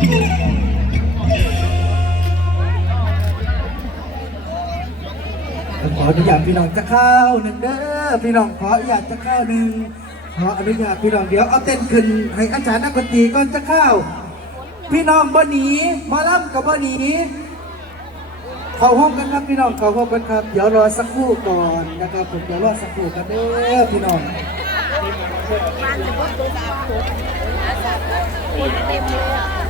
ขออนุญาตพี่น้องจะเข้าหนึ่งเด้อพี่น้องขออนุญาตจะเข้าหนึ่งขออนุญาตพี่น้องเดี๋ยวเอาเต้นขึ้นให้อาจารย์นักดนตรีก่อนจะเข้า พี่น้องบ่หนีมาล่ำกับบ่หนีเข้าห้องกันครับพี่น้องเข้าห้องกันครับ เดี๋ยวรอสักครู่ก่อนนะครับผมเดี๋ยวรอสักครู่กันเด้อพี่น้องวั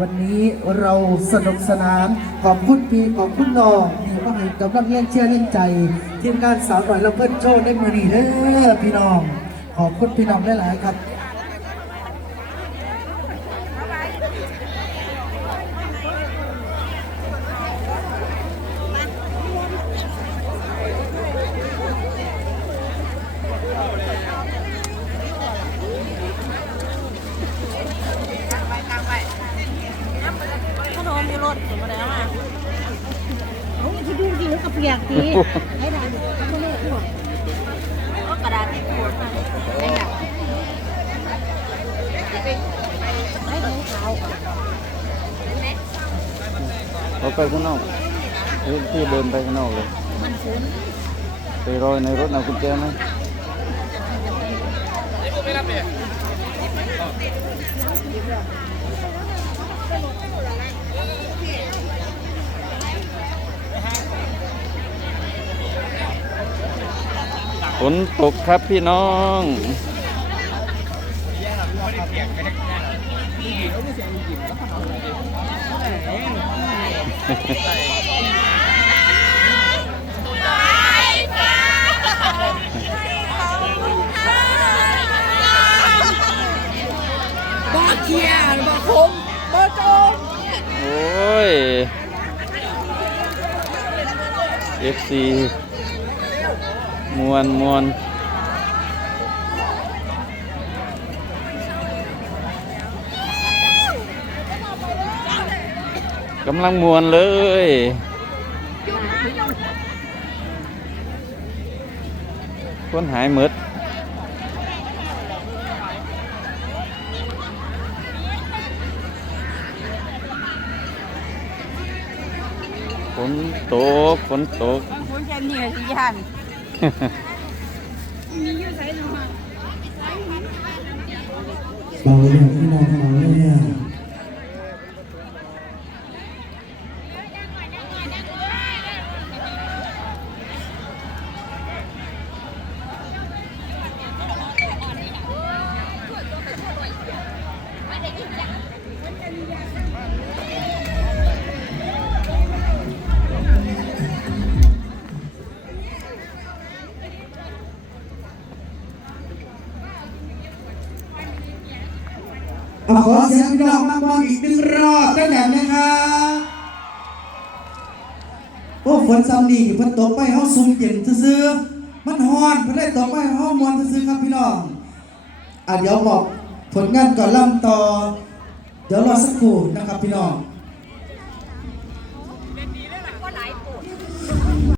วันนี้เราสนุกสนานขอบคุณพี่ขอบคุณน้องที่มาให้กำลังเล่นเชียร์เล่นใจทีมงานสาวหน่อยเราเพิ่นโชว์ได้มือดีเด้อพี่น้อง ขอบคุณพี่น้องหลายๆครับ ถมาแล้วอะโอ้ยที่ดูดีแล้วก็เปียกดีให้ได้ดูก็ไม่ได้ที่บอกก็กระดาษที่ปวดมาไม่อยากให้ดูขาวเราไปข้างนอกเฮ้ยพี่เดินไปข้างนอกเลยไปรอยในรถเอากุญแจไหมไม่รับเลย ฝนตกครับพี่น้องบ้าเกียร์บ้าคมบ้าโจมโอ้ย FC มวนมวนกำลังมวนเลยคนหายหมดฝนตกฝนตกคุณแค่นี้สิยัน เราอยากให้เราเนี่ ขอเสียงพี่น้องมากมองอีกหนึ่งรอบได้แหนมนะครับโอ้ฝนซ้ำนี่เพิ่นตกไปเฮาซุ่มเย็นซื่อมันฮ้อนเพิ่นได้ตกไปเฮามวนซื่อครับพี่น้องอะเดี๋ยวบอกผลงานก่อนล่ำต่อ เดี๋ยวรอสักครู่นะครับพี่น้อง